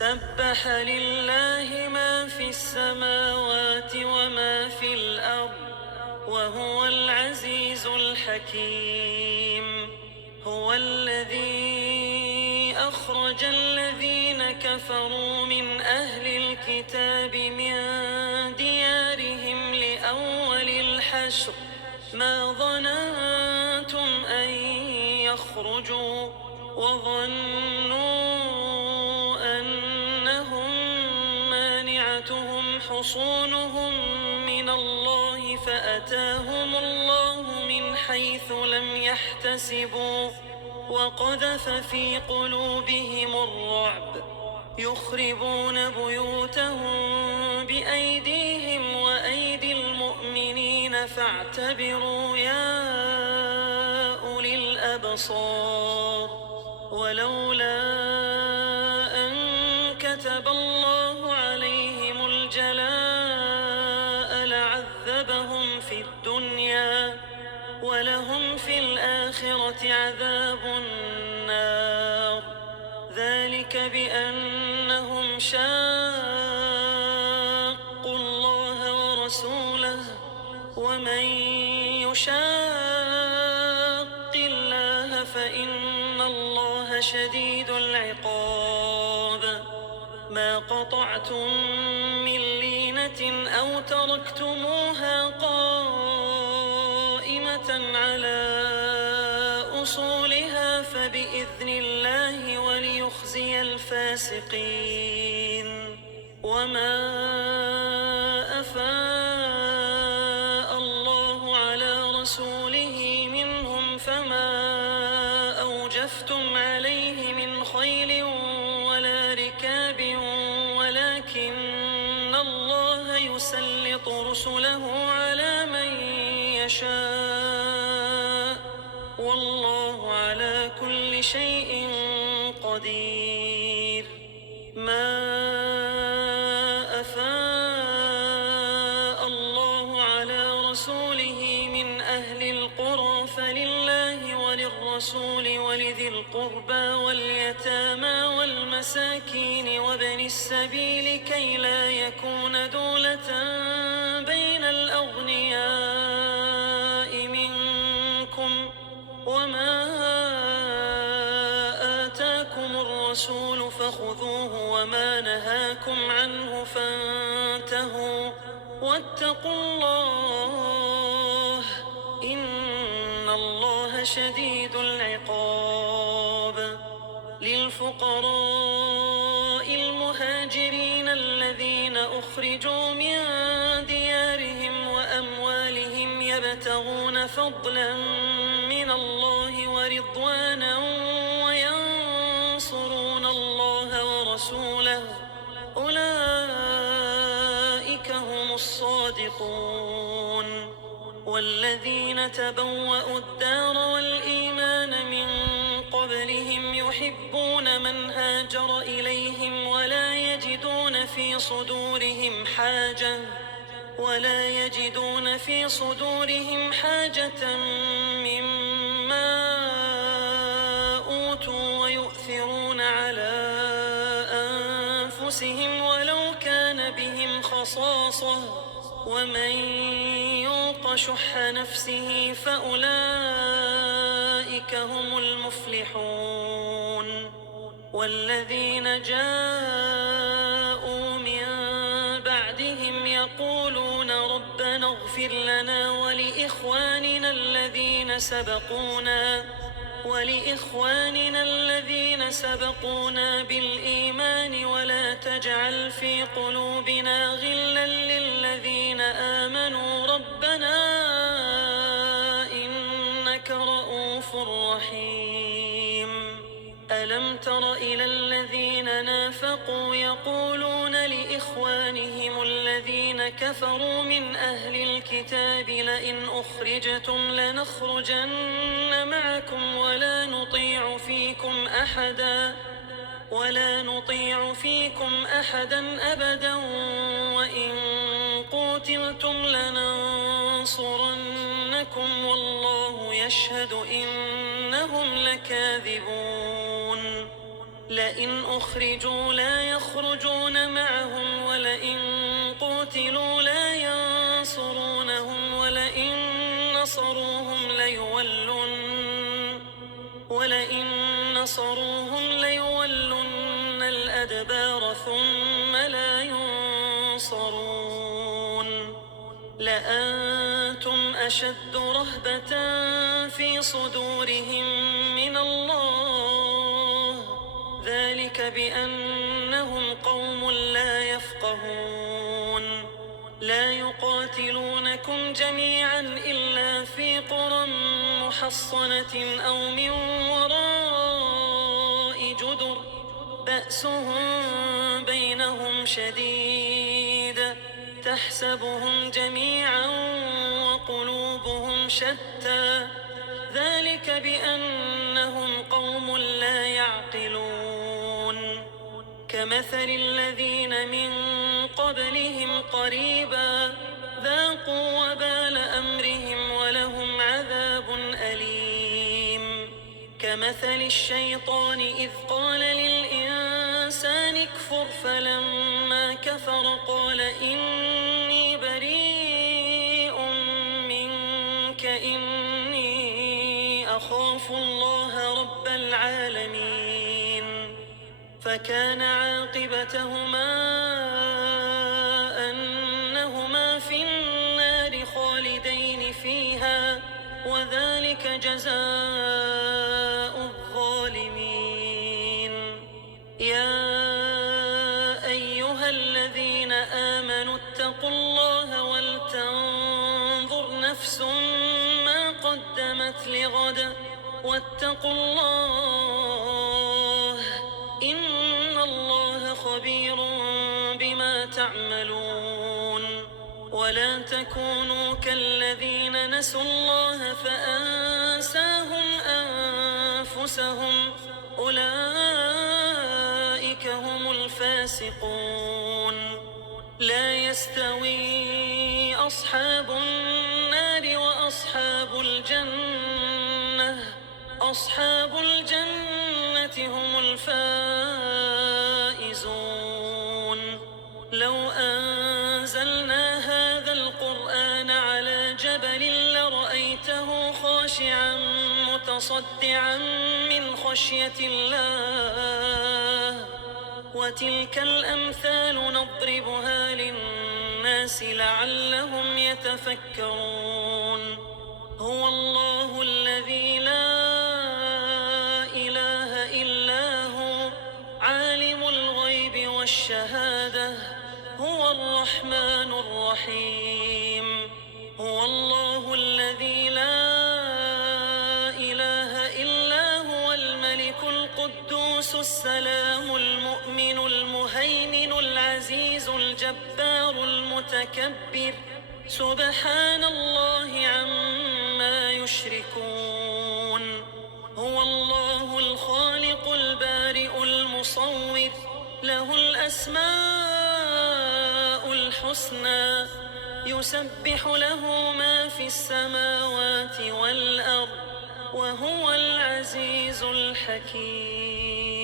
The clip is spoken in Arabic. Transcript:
سبح لله ما في السماوات وما في الأرض وهو العزيز الحكيم. هو الذي أخرج الذين كفروا من أهل الكتاب من ديارهم لأول الحشر ما ظننتم أن يخرجوا وظنوا أنهم مانعتهم حصونهم من الله فأتاهم الله من حيث لم يحتسبوا وقذف في قلوبهم الرعب يخربون بيوتهم بأيديهم وأيدي المؤمنين فاعتبروا يا أولي الأبصار. ولولا أن كتب الله عليهم الجلاء لعذبهم في الدنيا ولهم في الآخرة عذاب النار. ذلك بأنهم شاقوا الله ورسوله ومن يشاق الله فإن الله شديد العقاب. ما قطعتم من لينة أو تركتموها قائمة على أصولها فبإذن الله وليخزي الفاسقين. وما أفاء الله على رسوله منهم فما أوجفتم عليه من خيل ولا ركاب ولكن الله يسلط رسله على من يشاء والله على كل شيء قدير. ما أفاء الله على رسوله من أهل القرى فلله وللرسول ولذي القربى واليتامى والمساكين وابن السبيل كي لا يكون دولة بين الأغنياء منكم. وما آتاكم الرسول فخذوه وما نهاكم عنه فانتهوا واتقوا الله إن الله شديد العقاب. للفقراء المهاجرين الذين أخرجوا من ديارهم وأموالهم يبتغون فضلا من الله ورضوانا وينصرون الله ورسوله أولئك هم الصادقون. والذين تبوأوا الدار والإيمان من قبلهم يحبون من هاجر إليهم ولا يجدون في صدورهم حاجة مما أوتوا ويؤثرون على أنفسهم ولو كان بهم خصاصة ومن يوق شح نفسه فأولئك هم المفلحون. والذين جاءوا من بعدهم يقولون ربنا اغفر لنا ولإخواننا الذين سبقونا بالإيمان ولا تجعل في قلوبنا غلا للذين آمنوا ربنا إنك رؤوف رحيم. ألم تر إلى الذين نافقوا يقولون لإخوانهم الذين كفروا من أهل الكتاب لئن أخرجتم لنخرجن معكم ولا نطيع فيكم أحدا أبدا وإن قوتلتم لننصرنكم والله يشهد إنهم لكاذبون. لئن أخرجوا لا يخرجون معهم ولئن قوتلوا لا ينصرونهم ولئن نصروهم ليولن الأدبار ثم لا ينصرون لأنتم أشد رهبة في صدورهم من الله ذلك بأنهم قوم لا يفقهون لا يقاتلونكم جميعا إلا في قرى محصنة أو من وراء جدر بأسهم بينهم شديد تحسبهم جميعا وقلوبهم شتى ذلك بأنهم قوم لا يعقلون كمثل الذين من قبلهم قريبا ذاقوا وبال أمرهم ولهم عذاب أليم كمثل الشيطان إذ قال للإنسان اكفر فلما كفر قال إني بريء منك إني أخاف الله رب العالمين فكان عاقبتهما أنهما في النار خالدين فيها وذلك جزاء الظالمين يا أيها الذين آمنوا اتقوا الله ولتنظر نفس ما قدمت لغد واتقوا الله إن الله خبير بما تعملون ولا تكونوا كالذين نسوا الله فأنساهم أنفسهم أولئك هم الفاسقون لا يستوي أصحاب النار وأصحاب الجنة أصحاب الجنة هم الفائزون لو أنزلنا هذا القرآن على جبل لرأيته خاشعا متصدعا من خشية الله وتلك الأمثال نضربها للناس لعلهم يتفكرون هو الله الذي لا إله إلا هو عالم الغيب والشهادة هو الرحمن الرحيم هو الله الذي لا إله إلا هو الملك القدوس السلام المؤمن المهيمن العزيز الجبار المتكبر سبحان الله عما يشركون هو الله الخالق البارئ المصور له الأسماء الحسنى يسبح له ما في السماوات والأرض وهو العزيز الحكيم